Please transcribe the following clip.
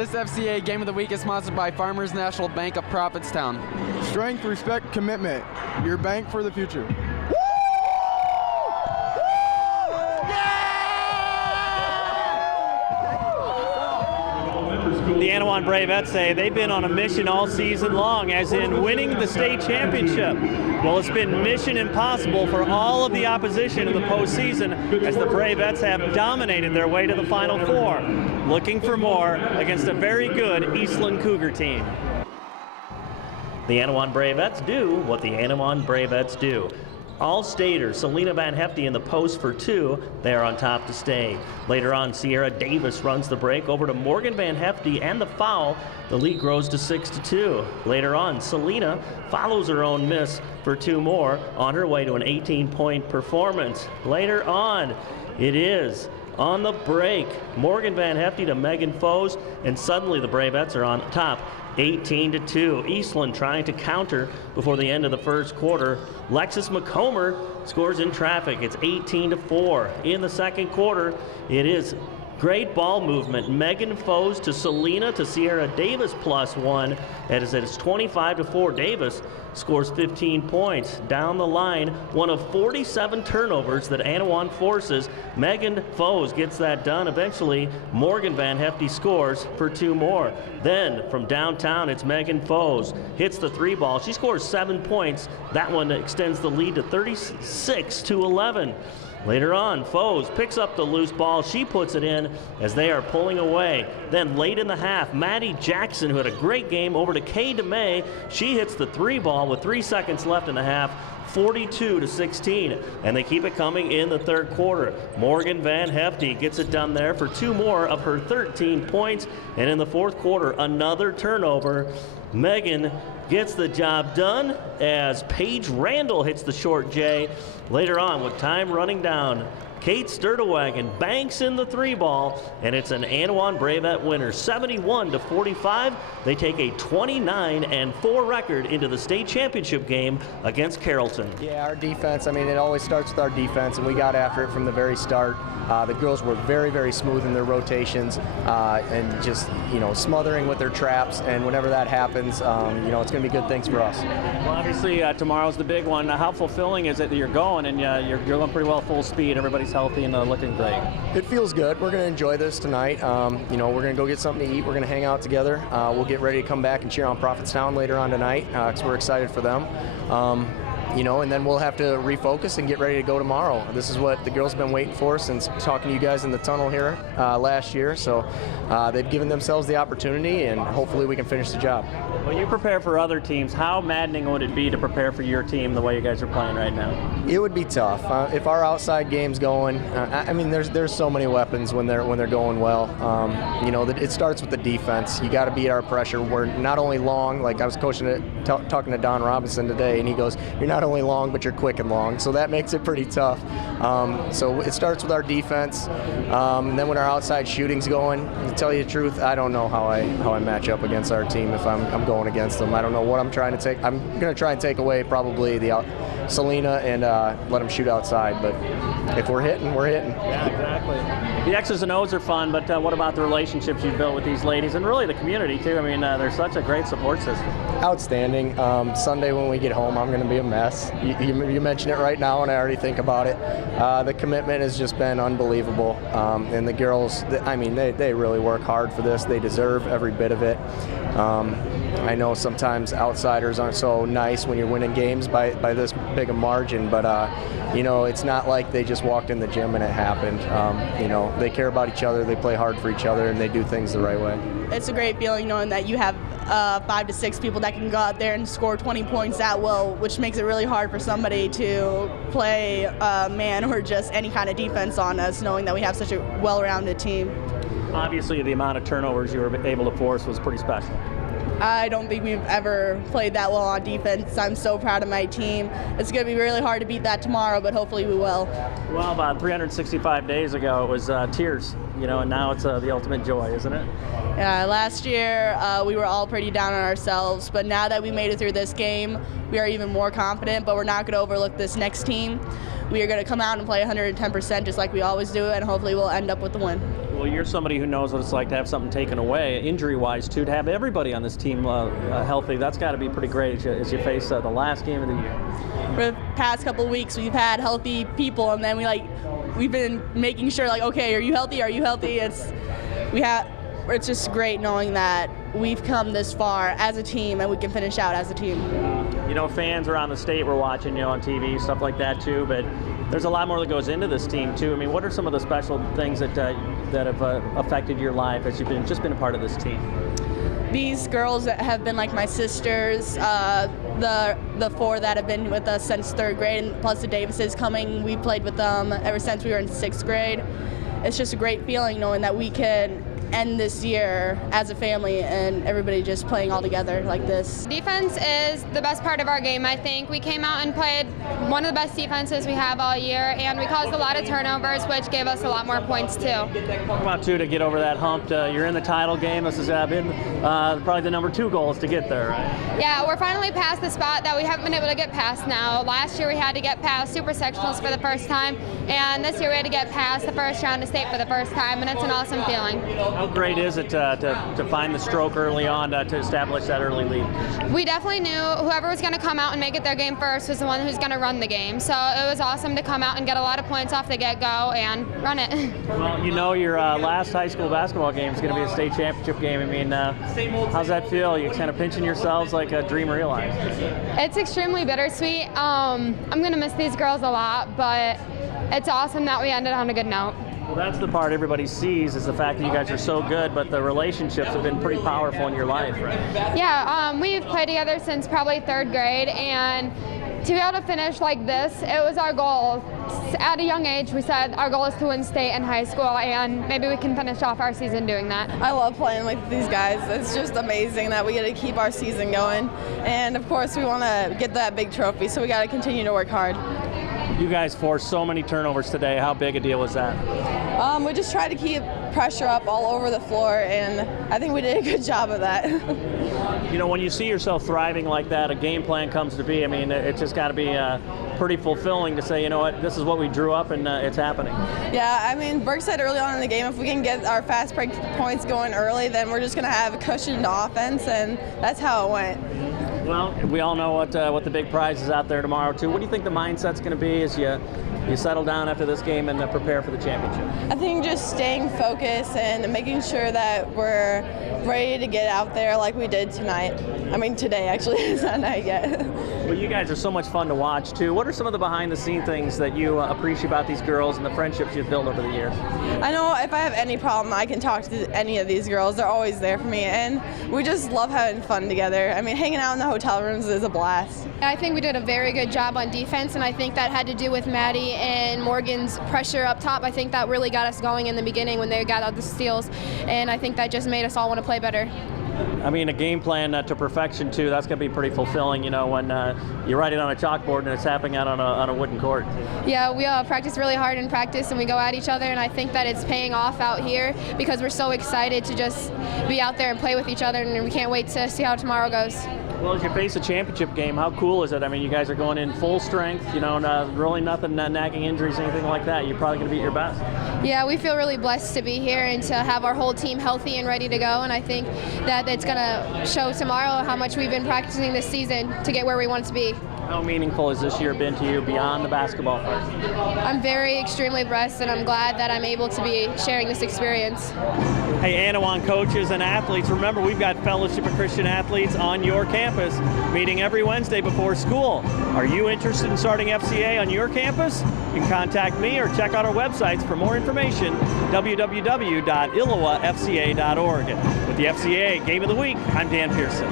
This FCA Game of the Week is sponsored by Farmers National Bank of Prophetstown. Strength, respect, commitment. Your bank for the future. The Annawan Bravettes say they've been on a mission all season long, as in winning the state championship. Well, it's been mission impossible for all of the opposition in the postseason, as the Bravettes have dominated their way to the Final Four, looking for more against a very good Eastland Cougar team. The Annawan Bravettes do what the Annawan Bravettes do. All-staters, Selena Van Hefty in the post for 2. They are on top to stay. Later on, Sierra Davis runs the break over to Morgan Van Hefty and the foul. The lead grows to 6-2. Later on, Selena follows her own miss for 2 more on her way to an 18-point performance. Later on, it is on the break, Morgan Van Hefty to Megan Foes, and suddenly the Bravettes are on top. 18-2. Eastland trying to counter before the end of the first quarter. Lexus McComber scores in traffic. It's 18-4. In the second quarter, it is great ball movement. Megan Foes to Selena to Sierra Davis +1. As it's 25-4. Davis scores 15 points. Down the line, one of 47 turnovers that Annawan forces. Megan Foes gets that done. Eventually, Morgan Van Hefty scores for 2 more. Then, from downtown, it's Megan Foes. Hits the 3 ball. She scores 7 points. That one extends the lead to 36-11. Later on, Foes picks up the loose ball. She puts it in as they are pulling away. Then late in the half, Maddie Jackson, who had a great game, over to Kay DeMay. She hits the 3 ball with 3 seconds left in the half. 42-16, and they keep it coming in the third quarter. Morgan Van Hefty gets it done there for 2 more of her 13 points, and in the fourth quarter, another turnover. Megan gets the job done as Paige Randall hits the short J. Later on, with time running down, Kate Sturtewagen banks in the 3 ball, and it's an Annawan Bravette winner, 71-45. They take a 29-4 record into the state championship game against Carrollton. Yeah, our defense, I mean, it always starts with our defense, and we got after it from the very start. The girls were very, very smooth in their rotations and just, smothering with their traps, and whenever that happens, it's going to be good things for us. Well, obviously, tomorrow's the big one. How fulfilling is it that you're going, and you're going pretty well full speed? Everybody's healthy and looking great. It feels good. We're going to enjoy this tonight. We're going to go get something to eat. We're going to hang out together. We'll get ready to come back and cheer on Prophetstown later on tonight because we're excited for them. And then we'll have to refocus and get ready to go tomorrow. This is what the girls have been waiting for since talking to you guys in the tunnel here last year. So they've given themselves the opportunity, and hopefully we can finish the job. When you prepare for other teams, how maddening would it be to prepare for your team the way you guys are playing right now? It would be tough. If our outside game's going, there's so many weapons when they're going well. It starts with the defense. You got to beat our pressure. We're not only long, like I was talking to Don Robinson today, and he goes, "You're not only long, but you're quick and long." So that makes it pretty tough. So it starts with our defense. And then when our outside shooting's going, to tell you the truth, I don't know how I match up against our team if I'm going against them. I don't know what I'm trying to take. I'm going to try and take away probably the Selena and let them shoot outside. But if we're hitting, we're hitting. Yeah, exactly. The X's and O's are fun, but what about the relationships you've built with these ladies and really the community too? I mean, they're such a great support system. Outstanding. Sunday when we get home, I'm going to be a mess. You mention it right now, and I already think about it. The commitment has just been unbelievable, and the girls, they really work hard for this. They deserve every bit of it. I know sometimes outsiders aren't so nice when you're winning games by this big a margin, but it's not like they just walked in the gym and it happened. They care about each other, they play hard for each other, and they do things the right way. It's a great feeling knowing that you have 5 to 6 people that can go out there and score 20 points at will, which makes it really hard for somebody to play man or just any kind of defense on us, knowing that we have such a well-rounded team. Obviously, the amount of turnovers you were able to force was pretty special. I don't think we've ever played that well on defense. I'm so proud of my team. It's going to be really hard to beat that tomorrow, but hopefully we will. Well, about 365 days ago, it was tears, and now it's the ultimate joy, isn't it? Yeah, last year we were all pretty down on ourselves, but now that we made it through this game, we are even more confident, but we're not going to overlook this next team. We are going to come out and play 110% just like we always do, and hopefully we'll end up with the win. Well, you're somebody who knows what it's like to have something taken away, injury-wise, too. To have everybody on this team healthy, that's got to be pretty great as you face the last game of the year. For the past couple of weeks, we've had healthy people, and then we've been making sure, like, okay, are you healthy? Are you healthy? It's just great knowing that we've come this far as a team and we can finish out as a team. You know, fans around the state were watching you on TV, stuff like that too, but there's a lot more that goes into this team too. I mean, what are some of the special things that have affected your life as you've just been a part of this team? These girls have been like my sisters, the 4 that have been with us since 3rd grade, and plus the Davises coming. We played with them ever since we were in 6th grade. It's just a great feeling knowing that we can end this year as a family and everybody just playing all together like this. Defense is the best part of our game, I think. We came out and played one of the best defenses we have all year, and we caused a lot of turnovers, which gave us a lot more points too. Talk about too to get over that hump. You're in the title game. This has been probably the number 2 goal is to get there, right? Yeah, we're finally past the spot that we haven't been able to get past now. Last year we had to get past super sectionals for the first time, and this year we had to get past the first round of state for the first time, and it's an awesome feeling. How great is it to find the stroke early on to establish that early lead? We definitely knew whoever was going to come out and make it their game first was the one who's going to run the game. So it was awesome to come out and get a lot of points off the get-go and run it. Well, you know your last high school basketball game is going to be a state championship game. I mean, how's that feel? You kind of pinching yourselves like a dream realized? It's extremely bittersweet. I'm going to miss these girls a lot, but it's awesome that we ended on a good note. Well, that's the part everybody sees is the fact that you guys are so good, but the relationships have been pretty powerful in your life, right? Yeah, we've played together since probably 3rd grade, and to be able to finish like this, it was our goal. At a young age, we said our goal is to win state in high school, and maybe we can finish off our season doing that. I love playing with these guys. It's just amazing that we get to keep our season going, and of course we want to get that big trophy, so we got to continue to work hard. You guys forced so many turnovers today. How big a deal was that? We just tried to keep pressure up all over the floor, and I think we did a good job of that. You know, when you see yourself thriving like that, a game plan comes to be. I mean, it's just got to be pretty fulfilling to say, you know what, this is what we drew up and it's happening. Yeah, I mean, Burke said early on in the game, if we can get our fast break points going early, then we're just going to have a cushioned offense, and that's how it went. Well, we all know what the big prize is out there tomorrow, too. What do you think the mindset's going to be as you settle down after this game and prepare for the championship? I think just staying focused and making sure that we're ready to get out there like we did tonight. I mean, today, actually. It's not night yet. Well, you guys are so much fun to watch, too. What are some of the behind-the-scenes things that you appreciate about these girls and the friendships you've built over the years? I know if I have any problem, I can talk to any of these girls. They're always there for me, and we just love having fun together. I mean, hanging out in the hotel rooms is a blast. I think we did a very good job on defense, and I think that had to do with Maddie and Morgan's pressure up top. I think that really got us going in the beginning when they got out the steals, and I think that just made us all want to play better. I mean, a game plan to perfection, too. That's going to be pretty fulfilling, you know, when you write it on a chalkboard and it's happening out on a wooden court. Yeah, we practice really hard in practice, and we go at each other, and I think that it's paying off out here because we're so excited to just be out there and play with each other, and we can't wait to see how tomorrow goes. Well, as you face a championship game, how cool is it? I mean, you guys are going in full strength, you know, really nothing, nagging injuries, anything like that. You're probably going to be at your best. Yeah, we feel really blessed to be here and to have our whole team healthy and ready to go, and I think that it's going to show tomorrow how much we've been practicing this season to get where we want to be. How meaningful has this year been to you beyond the basketball part? I'm extremely blessed, and I'm glad that I'm able to be sharing this experience. Hey, Annawan coaches and athletes, remember we've got Fellowship of Christian Athletes on your campus meeting every Wednesday before school. Are you interested in starting FCA on your campus? You can contact me or check out our websites for more information, www.illowafca.org. With the FCA Game of the Week, I'm Dan Pearson.